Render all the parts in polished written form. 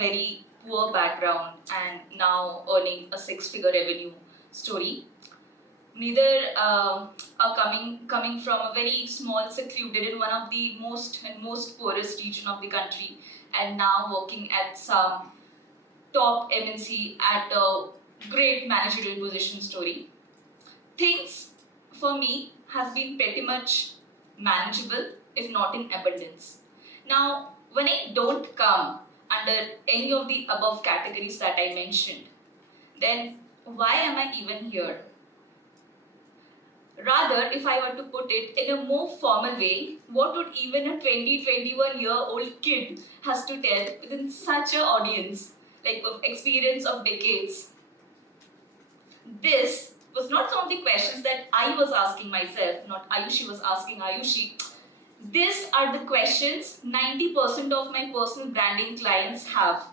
very poor background and now earning a six-figure revenue story. Neither are coming from a very small, secluded in one of the most poorest region of the country, and now working at some top MNC at a great managerial position story. Things for me has been pretty much manageable, if not in abundance. Now, when I don't come under any of the above categories that I mentioned, then why am I even here? Rather, if I were to put it in a more formal way, what would even a 20, 21-year-old kid has to tell within such an audience, like of experience of decades? This was not some of the questions that I was asking myself, not Ayushi was asking Ayushi. These are the questions 90% of my personal branding clients have.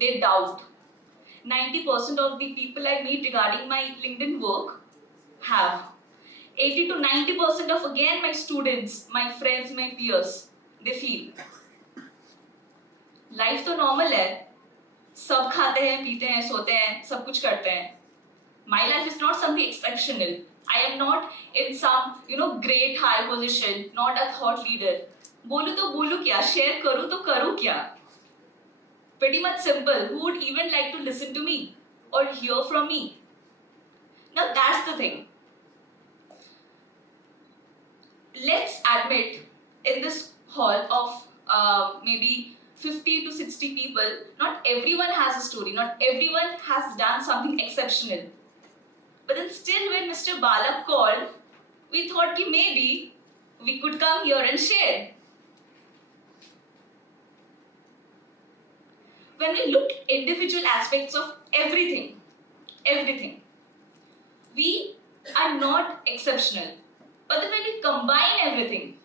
They doubt. 90% of the people I meet regarding my LinkedIn work have. 80 to 90% of again my students, my friends, my peers, they feel. Life तो normal है, सब खाते हैं, पीते हैं, सोते हैं, सब कुछ करते हैं. My life is not something exceptional. I am not in some, great high position, not a thought leader. बोलूँ तो बोलूँ क्या? Share करूँ तो करूँ क्या? Pretty much simple. Who would even like to listen to me or hear from me? Now that's the thing. Let's admit in this hall of maybe 50 to 60 people, not everyone has a story, not everyone has done something exceptional. But then still when Mr. Balak called, we thought that maybe we could come here and share. When we look at individual aspects of everything, we are not exceptional. But then when we combine everything,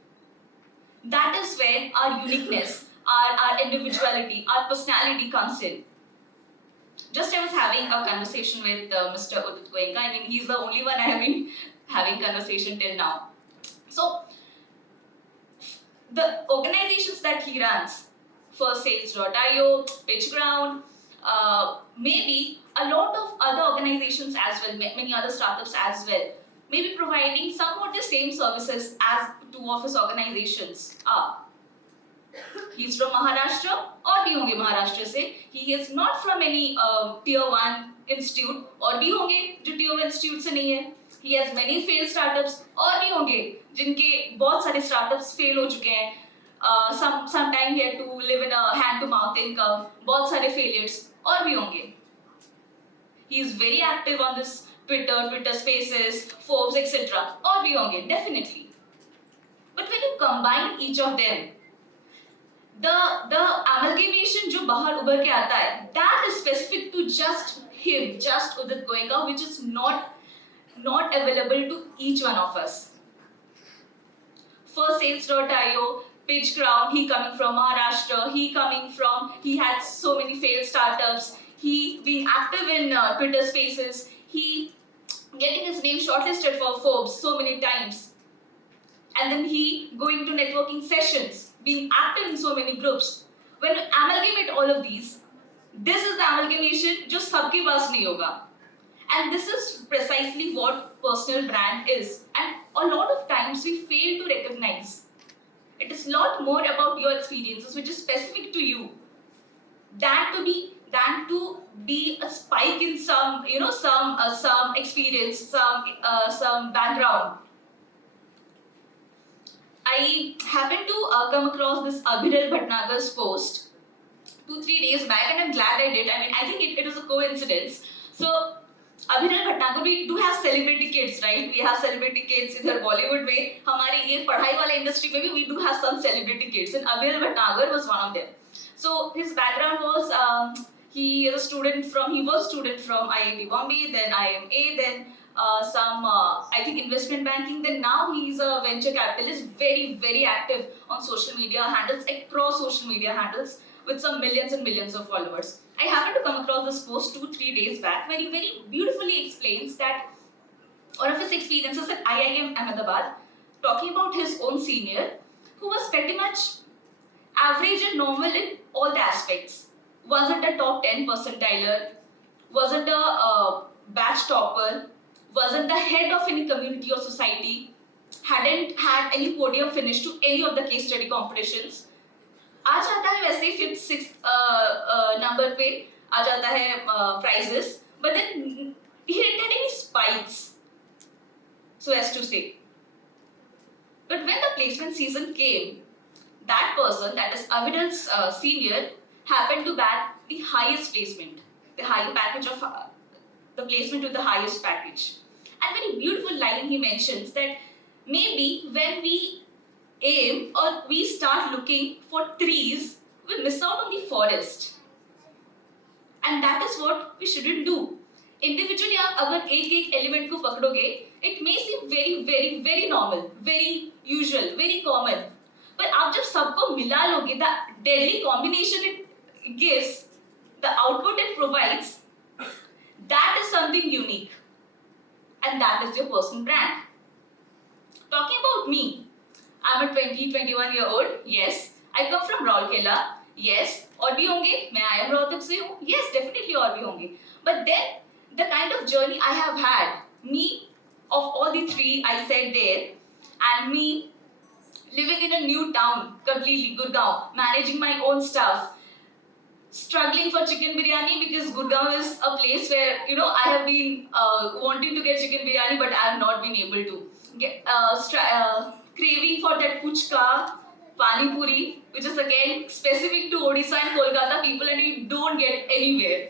that is when our uniqueness, our individuality, our personality comes in. Just I was having a conversation with Mr. Udit Goenka. I mean, he's the only one I have been having conversation till now. So, the organizations that he runs, First Sales.io, PitchGround, maybe a lot of other organizations as well, many other startups as well, maybe providing somewhat the same services as two of his organizations are. He's from Maharashtra और भी होंगे महाराष्ट्र से. He is not from any tier 1 institute और भी होंगे जो tier 1 institute से नहीं है. He has many failed startups और भी होंगे जिनके बहुत सारे startups fail हो चुके हैं. Sometime he had to live in a hand to mouth income. बहुत सारे failures और भी होंगे. He is very active on this Twitter Spaces, Forbes, etc. और भी होंगे definitely. But when you combine each of them, the amalgamation जो बाहर उभर के आता है, that is specific to just him, just Udit Goenka, which is not available to each one of us. First Sales.io, PitchGround, he coming from Maharashtra, he had so many failed startups, he being active in Twitter Spaces, he getting his name shortlisted for Forbes so many times, and then he going to networking sessions, being active in so many groups. When you amalgamate all of these, this is the amalgamation जो सबके पास नहीं होगा. And this is precisely what personal brand is. And a lot of times we fail to recognize. It is a lot more about your experiences, which is specific to you, than to be a spike in some experience, some background. I happened to come across this Abhiral Bhatnagar's post 2-3 days back, and I'm glad I did. I mean, I think it was a coincidence. So, Abhiral Bhatnagar, we do have celebrity kids, right? We have celebrity kids in Bollywood में. हमारे ये पढ़ाई वाले industry में भी we do have some celebrity kids, and Abhiral Bhatnagar was one of them. So his background was he was a student from IIT Bombay, then IMA, then I think investment banking. Then now he's a venture capitalist, very, very active on social media handles, across social media handles, with some millions and millions of followers. I happened to come across this post 2-3 days back where he very beautifully explains that one of his experiences at IIM Ahmedabad, talking about his own senior, who was pretty much average and normal in all the aspects. Was it a top 10 percentiler? Was it a batch topper? Was it the head of any community or society? Hadn't had any podium finish to any of the case study competitions? आ जाता है वैसे ही fifth sixth number पे आ जाता है prizes, but then he didn't have any spikes, so as to say. But when the placement season came, that person, that is Avidal's senior, happened to bag the highest placement, the higher package of the placement with the highest package. And very beautiful line he mentions that maybe when we aim or we start looking for trees, we miss out on the forest. And that is what we shouldn't do. Individually आप अगर एक element को पकड़ोगे, it may seem very normal, very usual, very common. But आप जब सबको मिला लोगे, the deadly combination it gives, the output it provides, that is something unique. And that is your personal brand. Talking about me, I'm a 21-year-old. Yes, I come from Rourkela. Yes, और भी होंगे, मैं I am Rohtak से हूँ. Yes, definitely और भी होंगे. But then the kind of journey I have had, me of all the three I said there, and me living in a new town completely, Gurgaon, managing my own stuff, struggling for chicken biryani because Gurgaon is a place where I have been wanting to get chicken biryani, but I have not been able to get craving for that puchka, pani puri, which is again specific to Odisha and Kolkata people, and you don't get anywhere.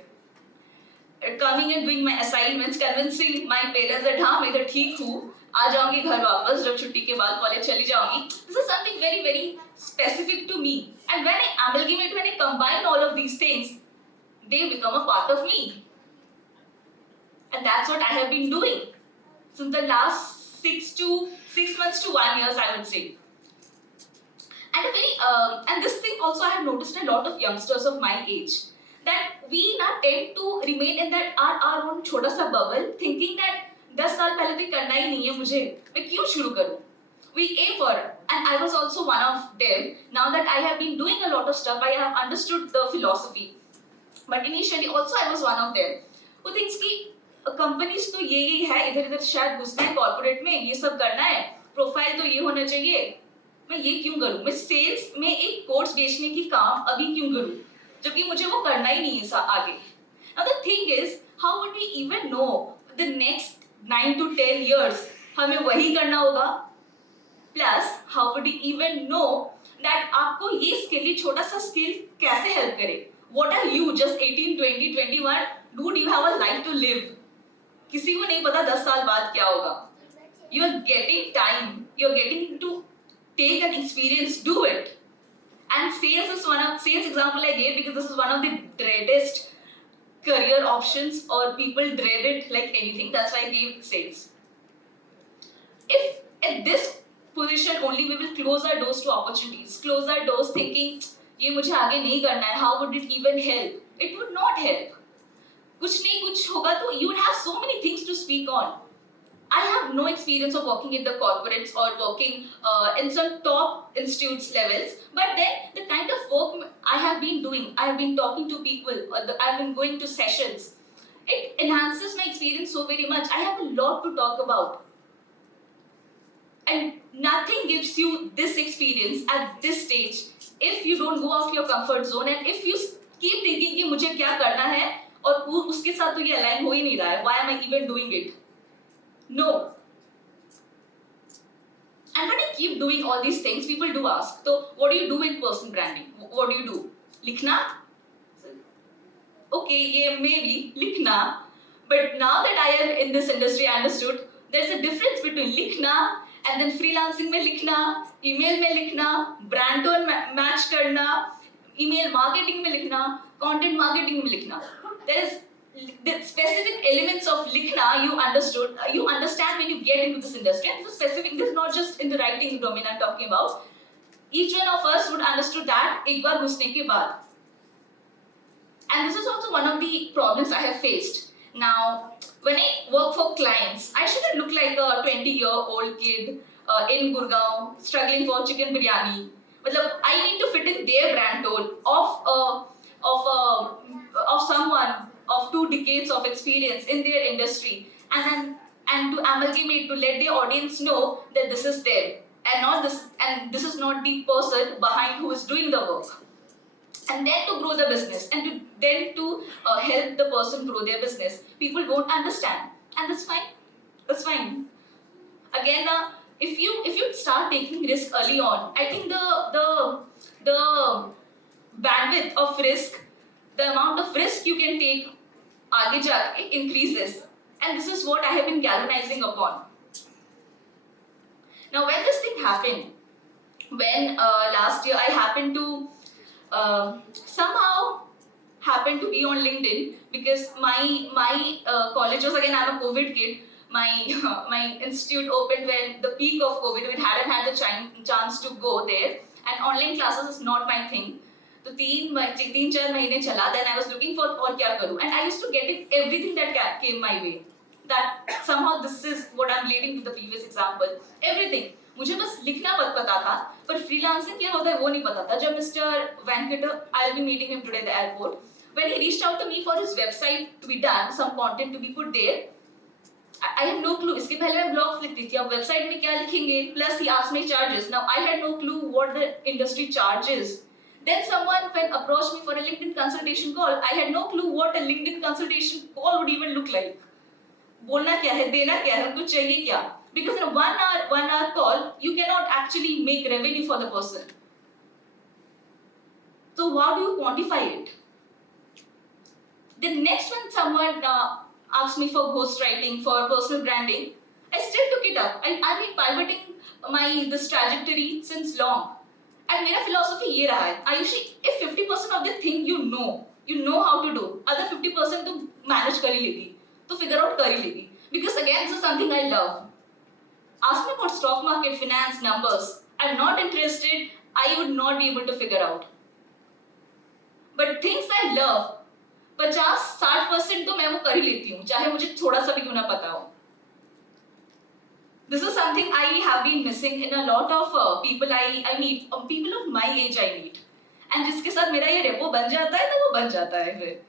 Coming and doing my assignments, convincing my parents that हाँ मैं इधर ठीक हूँ, आ जाऊँगी घर वापस जब छुट्टी के बाद कॉलेज चली जाऊँगी. This is something very specific to me. And when I amalgamate, when I combine all of these things, they become a part of me. And that's what I have been doing since the last 6 months to 1 year, I would say. And and this thing also I have noticed a lot of youngsters of my age, that we now tend to remain in that our own छोटा सा bubble, thinking that 10 साल पहले तो करना ही नहीं है मुझे, मैं क्यों शुरू करूँ? We aim for it, and I was also one of them. Now that I have been doing a lot of stuff, I have understood the philosophy. But initially also I was one of them who thinks कि companies तो ये है, इधर शायद घुसना है corporate में, ये सब करना है, profile तो ये होना चाहिए, मैं ये क्यों करूँ? मैं sales में एक course बेचने की काम अभी क्यों करूँ? जबकि मुझे वो करना ही नहीं है आगे. Now the thing is, how would we even know the next 9 to 10 years हमें वही करना होगा? Plus, how would you even know that आपको ये skill, ये छोटा सा skill कैसे help करे? What are you, just 18, 20, 21? Dude, you have a life to live. किसी को नहीं पता 10 साल बाद क्या होगा. You are getting time. You are getting to take an experience. Do it. And sales is sales example I gave because this is one of the dreadest career options, or people dread it like anything. That's why I gave sales. If at this position only we will close our doors to opportunities, close our doors thinking ये मुझे आगे नहीं करना है, how would it even help? It would not help. कुछ नहीं कुछ होगा तो you would have so many things to speak on. I have no experience of working in the corporates or working in some top institutes levels, but then the kind of work I have been doing, I have been talking to people, I have been going to sessions, it enhances my experience so very much. I have a lot to talk about. And nothing gives you this experience at this stage if you don't go out your comfort zone, and if you keep thinking कि मुझे क्या करना है और उसके साथ तो ये align हो ही नहीं रहा है, why am I even doing it? No. And when I keep doing all these things, people do ask, so what do you do in personal branding? What do you do? Likhna? Okay, yeah, maybe likhna. But now that I am in this industry, I understood there's a difference between likhna and then freelancing में लिखना, email में लिखना, brand tone match करना, email marketing में लिखना, content marketing में लिखना. There is the specific elements of likhna you understand when you get into this industry. And this is specific. This is not just in the writing domain I'm talking about. Each one of us would understood that एक बार घुसने के बाद. And this is also one of the problems I have faced. Now, when I work for clients, I shouldn't look like a 20-year-old kid in Gurgaon struggling for chicken biryani. I need to fit in their brand tone of of someone of 2 decades of experience in their industry, and to amalgamate, to let the audience know that this is them and not this, and this is not the person behind who is doing the work, and then to grow the business, and to help the person grow their business. People don't understand, and that's fine. That's fine. Again, if you start taking risk early on, I think the bandwidth of risk, the amount of risk you can take आगे जाके increases, and this is what I have been galvanizing upon. Now, when this thing happened, when last year I happened to somehow happened to be on LinkedIn, because my college was, again, I'm a COVID kid. My institute opened when the peak of COVID. We hadn't had the chance to go there, and online classes is not my thing. तो 3-4 महीने चला. Then I was looking for और क्या करूँ, and I used to get it, everything that came my way. That somehow this is what I'm leading to the previous example. Everything. मुझे बस लिखना पता था, पर freelancing क्या होता है वो नहीं पता था. जब Mr. Venkater, I'll be meeting him today at the airport. When he reached out to me for his website to be done, some content to be put there, I had no clue. इसके पहले मैं blogs लिखती थी. अब website में क्या लिखेंगे? Plus he asked me charges. Now I had no clue what the industry charges. Then someone when approached me for a LinkedIn consultation call, I had no clue what a LinkedIn consultation call would even look like. बोलना क्या है, देना क्या है, उनको चाहिए क्या? Because in a 1 hour call, you cannot actually make revenue for the person. So how do you quantify it? Then next, when someone asked me for ghostwriting, for personal branding, I still took it up. I've been pivoting this trajectory since long. And my philosophy ये रहा है. I usually, if 50% of the thing you know how to do, other 50% तो manage कर ही लेती, तो figure out कर ही लेती. Because again, this is something I love. Ask me about stock market, finance, numbers. I'm not interested. I would not be able to figure out. But things I love, 50-60% तो मैं वो कर ही लेती हूँ, चाहे मुझे थोड़ा सा भी क्यों ना पता हो. This is something I have been missing in a lot of people I meet, people of my age I meet. And जिसके साथ मेरा ये रेपो बन जाता है, तो वो बन जाता है फिर.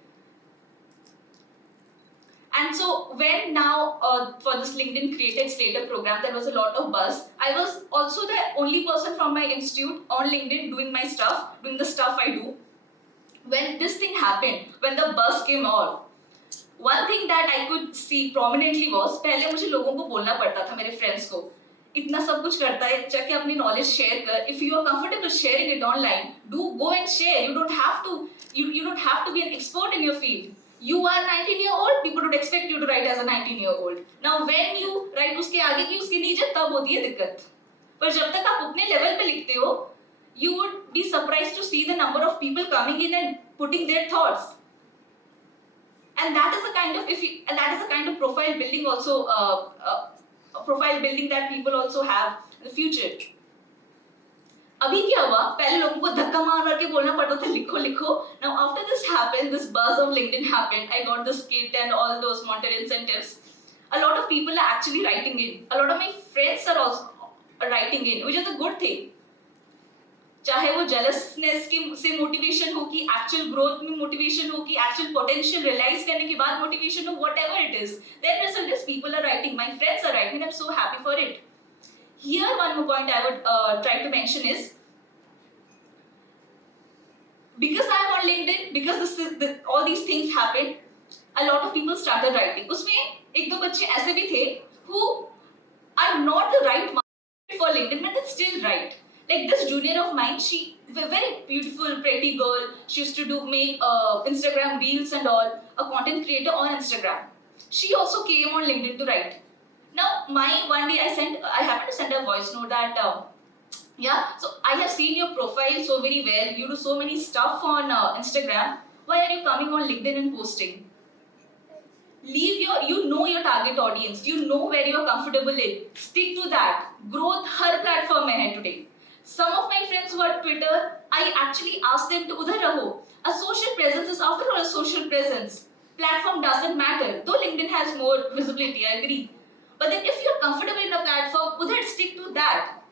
And so when now for this LinkedIn Create Accelerator program, there was a lot of buzz. I was also the only person from my institute on LinkedIn doing my stuff, doing the stuff I do. When this thing happened, when the buzz came out, one thing that I could see prominently was, पहले मुझे लोगों को बोलना पड़ता था, मेरे friends को, इतना सब कुछ करता है, जाके अपनी knowledge share कर. If you are comfortable sharing it online, go and share. You don't have to be an expert in your field. You are 19-year-old. People would expect you to write as a 19-year-old. Now when you write उसके आगे की उसके नीचे, तब होती है दिक्कत. पर जब तक आप अपने level पे लिखते हो, you would be surprised to see the number of people coming in and putting their thoughts. And that is the kind of profile building also, profile building that people also have in the future. अभी क्या हुआ? पहले लोगों को धक्का मार के बोलना पड़ता था, लिखो. Now after this happened, this buzz of LinkedIn happened. I got this kit and all those monetary incentives. A lot of people are actually writing in. A lot of my friends are also writing in, which is a good thing. चाहे वो jealousness से motivation हो, कि actual growth में motivation हो, कि actual potential realize करने के बाद motivation हो, whatever it is, then result is people are writing, my friends are writing, and I'm so happy for it. Here, one more point I would try to mention is, because I'm on LinkedIn, because all these things happened, a lot of people started writing. उसमें 1-2 बच्चे ऐसे भी थे who are not the right market for LinkedIn, but they still write. Like this junior of mine, she a very beautiful, pretty girl. She used to make Instagram reels and all, a content creator on Instagram. She also came on LinkedIn to write. Now, one day I happened to send a voice note that, so I have seen your profile so very well. You do so many stuff on Instagram. Why are you coming on LinkedIn and posting? You know your target audience. You know where you are comfortable in. Stick to that. Growth her platform में है today. Some of my friends who are Twitter, I actually asked them to udhar raho. A social presence is after all a social presence. Platform doesn't matter. Though LinkedIn has more visibility, I agree. But then if you're comfortable in a platform, udhar stick to that.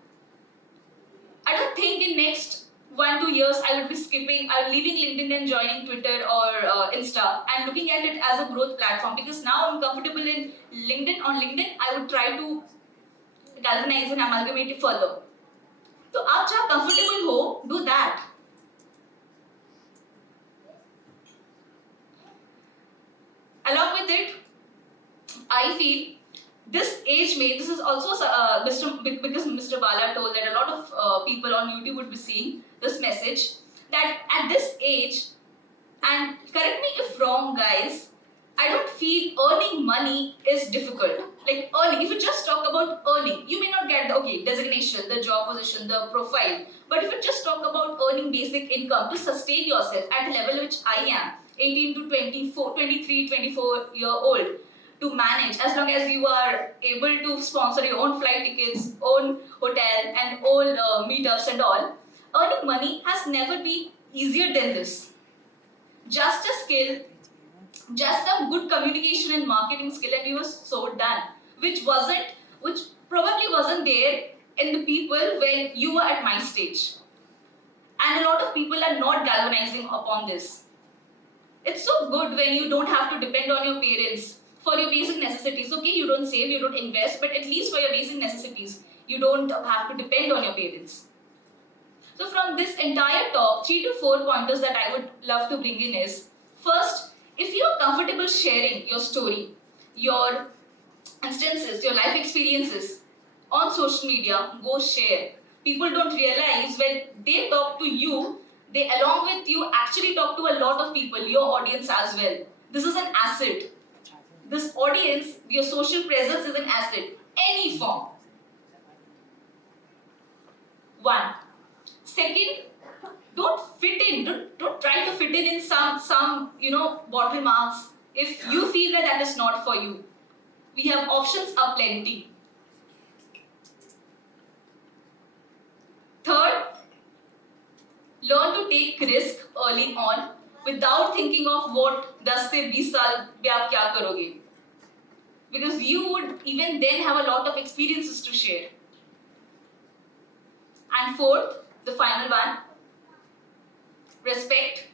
I don't think in next 1-2 years I would be skipping, I'm leaving LinkedIn and joining Twitter or Insta and looking at it as a growth platform, because now I'm comfortable in LinkedIn. On LinkedIn, I would try to galvanize and amalgamate it further. So, आप जहाँ comfortable हो, do that. Along with it, I feel this age may, this is also because Mr. Bala told that a lot of people on YouTube would be seeing this message, that at this age, and correct me if wrong guys, I don't feel earning money is difficult. Like earning, if you just talk about earning, you may not get the designation, the job position, the profile. But if you just talk about earning basic income to sustain yourself at a level which I am, 18 to 24, 23, 24-year-old, to manage, as long as you are able to sponsor your own flight tickets, own hotel and own meetups and all, earning money has never been easier than this. Just a skill, just some good communication and marketing skill, and you were so done, which probably wasn't there in the people when you were at my stage. And a lot of people are not galvanizing upon this. It's so good when you don't have to depend on your parents for your basic necessities. Okay, you don't save, you don't invest, but at least for your basic necessities, you don't have to depend on your parents. So from this entire talk, 3 to 4 pointers that I would love to bring in is, first, if you are comfortable sharing your story, your instances, your life experiences on social media, go share. People don't realize when they talk to you, they along with you actually talk to a lot of people, your audience as well. This is an asset. This audience, your social presence is an asset, any form. One. Second, don't fit in. Don't try to fit in some bottle marks. If you feel that is not for you, we have options aplenty. Third, learn to take risk early on without thinking of what 10 से 20 साल में आप क्या करोगे, because you would even then have a lot of experiences to share. And fourth, the final one, respect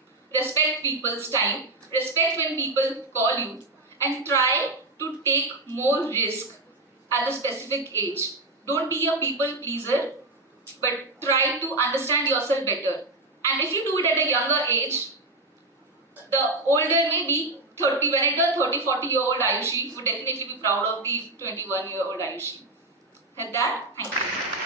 people's time, respect when people call you, and try to take more risk at a specific age. Don't be a people pleaser, but try to understand yourself better. And if you do it at a younger age, the older maybe 30, when I turn 30, 40-year-old Ayushi would definitely be proud of the 21-year-old Ayushi. With that, thank you.